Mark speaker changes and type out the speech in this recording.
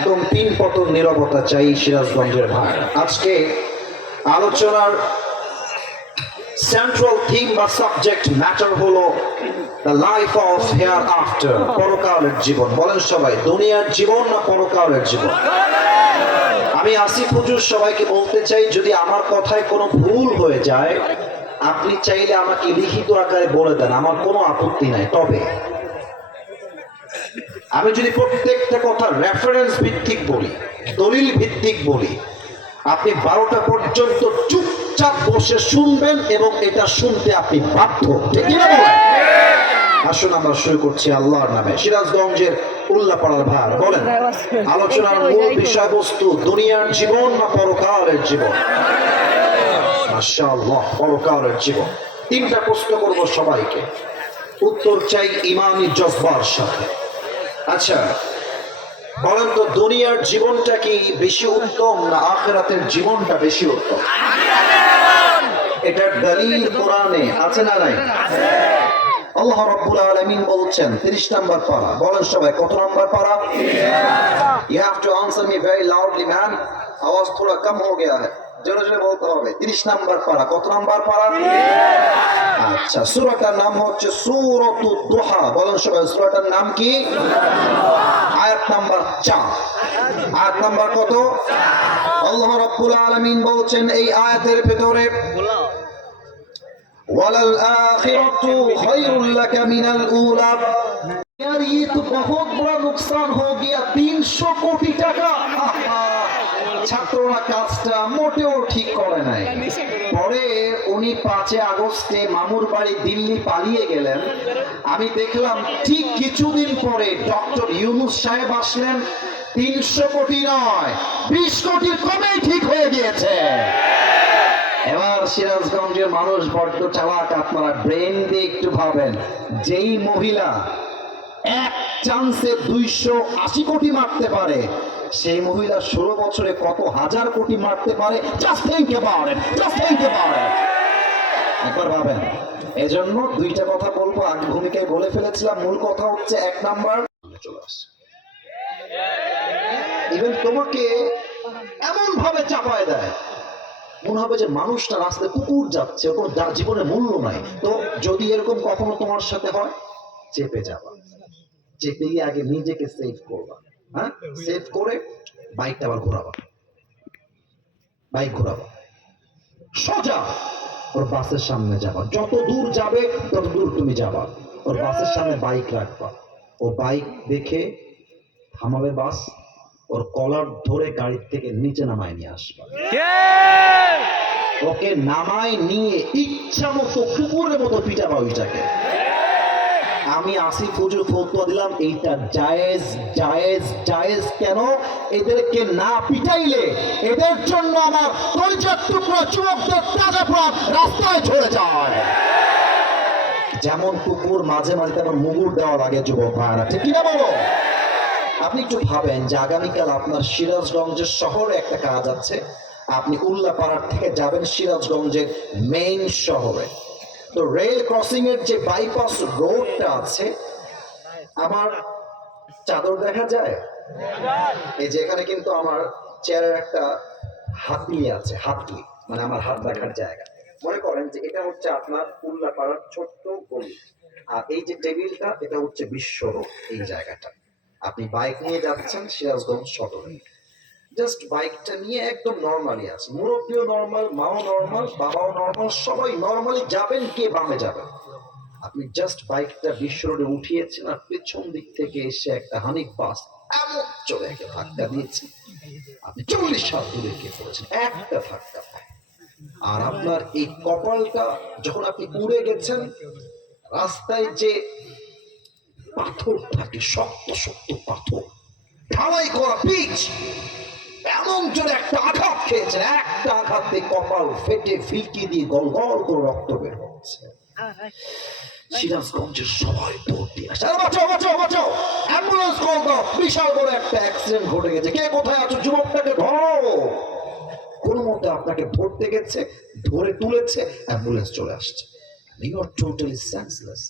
Speaker 1: একদম তিন পতন নিরবতা চাই সিরাজগঞ্জের ভাই আজকে আলোচনার সেন্ট্রাল থিম বা সাবজেক্ট ম্যাটার হলো the life of hair after পরকালের জীবন। বলেন সবাই, দুনিয়ার জীবন না পরকালের জীবন? আমি আসিফ সবাইকে বলতে চাই, যদি আমার কথায় কোনো ভুল হয়ে যায়, আপনি চাইলে আমাকে লিখিত আকারে বলে দেন। আমার কোনো আপত্তি নাই। তবে আমি যদি প্রত্যেকটা কথা রেফারেন্স ভিত্তিক বলি দলিল ভিত্তিক বলি আপনি বারোটা পর্যন্ত চুপচাপ বসে শুনবেন এবং এটা শুনতে আপনি বাধ্য ঠিক আসুন আমরা শুরু করছি আল্লাহর নামে। সিরাজগঞ্জের উল্লাপাড়ার ভার বলেন আলোচনার মূল বিষয়বস্তু দুনিয়ার জীবন না পরকালের জীবন? মাশাআল্লাহ পরকালের জীবন। তিনটা প্রশ্ন করব সবাইকে। উত্তর চাই ইমানি জজবার সাথে। আচ্ছা বলেন তো দুনিয়ার জীবনটা কি বেশি উত্তম না আখেরাতের জীবনটা বেশি উত্তম? এটা দলিল কোরআনে আছে না নাই? আল্লাহ রাব্বুল আলামিন বলছেন 30 নাম্বার পারা। বলেন সবাই, কত নাম্বার পারা? You have to answer me very loudly man আওয়াজ থোড়া কম হো গয়া জোরে জোরে বলতে হবে। 30 নাম্বার পারা। কত নাম্বার পারা? আচ্ছা সুরাটার নাম হচ্ছে সুরত দোহা। বলেন সবাই, সুরাটার নাম কি? আয়াত নাম্বার চার। আয়াত নাম্বার কত? আল্লাহ রাব্বুল আলামিন বলছেন, এই আয়াতের ভেতরে, ওয়ালাল আখিরাতু খায়রুল লাকা মিনাল উলা। 300 কোটি টাকা। ছাত্ররা কাজটা মোটেও ঠিক করে নাই। পরে উনি পাঁচে আগস্টে মামুর বাড়ি দিল্লি পালিয়ে গেলেন। আমি দেখলাম ঠিক কিছুদিন পরে ডক্টর ইউনুস সাহেব আসলেন। তিনশো কোটি নয়, বিশ কোটির কমেই ঠিক হয়ে গিয়েছে। এবার সিরাজগঞ্জের মানুষ বড্ড চালাক, আপনারা ব্রেন দিয়ে একটু ভাবেন। যেই মহিলা এক চান্সে দুইশো আশি কোটি মারতে পারে সেই মহিলা ষোলো বছরে কত হাজার কোটি মারতে পারে? একবার ভাবেন। এজন্য দুইটা কথা বলব, আগে ভূমিকায় বলে ফেলেছিলাম, মূল কথা হচ্ছে এক নাম্বার। ইভেন তোমাকে এমন ভাবে চাপায় দেয়, মনে হবে যে মানুষটা রাস্তায় কুকুর যাচ্ছে, ওর যার জীবনে মূল্য নাই। তো যদি এরকম কখনো তোমার সাথে হয়, চেপে যাবা। চেপে গিয়ে আগে নিজেকে সেভ করবা। হ্যাঁ? সেভ করে বাইকটা আবার ঘোরাবা। বাইক ঘোরাবা। সোজা! ওর বাসের সামনে যাবা। যত দূর যাবে তত দূর তুমি যাবা। ওর বাসের সামনে বাইক রাখবা। ও বাইক দেখে থামাবে বাস। ওর কলার ধরে গাড়ির থেকে নিচে নামায় নিয়ে আসবা। ওকে নামায় নিয়ে ইচ্ছা মতো কুকুরের মতো পিটাবা ওইটাকে। আমি আসিফ হুজুর ফতুয়া দিলাম, এইটা জায়েজ জায়েজ জায়েজ কেন? এদেরকে না পিটাইলে এদের জন্য আমার কলজার টুকরো যুবকদের তাজা প্রাণ রাস্তায় ঝরে যায়। যেমন কুকুর, মাঝে মাঝে তেমন মুগুর দেওয়া লাগে যুবক ভাইরা ঠিক কিনা বলো আপনি একটু ভাবেন যে আগামীকাল আপনার সিরাজগঞ্জের শহরে একটা কাজ আছে। আপনি উল্লাপাড়ার থেকে যাবেন সিরাজগঞ্জের মেইন শহরে। তো রেল ক্রসিং এর যে বাইপাস রোডটা আছে, আমার চাদর দেখা যায়? এই যে এখানে কিন্তু আমার চেয়ারের একটা হাতলি আছে, হাতলি মানে আমার হাত দেখার জায়গা। মনে করেন যে এটা হচ্ছে আপনার উল্লাপাড়ার ছোট্ট গলি। আর এই যে টেবিলটা, এটা হচ্ছে বিশ্ব এই জায়গাটা। আপনি বাইক নিয়ে যাচ্ছেন সিরাজগঞ্জ সদরে। জাস্ট বাইকটা নিয়ে একদম নর্মালি আছে। মুরব্বীও নর্মাল মাও নর্মাল বাবাও নর্মাল সবাই নর্মালি যাবেন কে বামে যাবেন আপনি জাস্ট বাইকটা বিশ্ব রোডে উঠিয়েছেন আর পেছন দিক থেকে এসে একটা হানিক বাস এমন চলে ধাক্কা দিয়েছে। আপনি চল্লিশ দূরে একটা ধাক্কা আর আপনার এই কপালটা যখন আপনি উড়ে গেছেন, রাস্তায় যে পাথর থাকে শক্ত শক্ত পাথর, ঢালাই করা পিচ এমন জোরে একটা আঘাত খেয়েছেন, একটা আঘাত কপাল ফেটে ফিলকি দিয়ে গল গল করে রক্ত বের হচ্ছে। সিরাজগঞ্জের সবাই দৌড় দিয়ে আসছে। বাঁচাও বাঁচাও বাঁচাও! অ্যাম্বুলেন্স কল দাও। বিশাল বড় একটা অ্যাক্সিডেন্ট ঘটে গেছে। কে কোথায় আছো? যুবকটাকে ধরো! কোনো মতে আপনাকে ধরতে গেছে, ধরে তুলেছে, অ্যাম্বুলেন্স চলে আসছে। You R totally senseless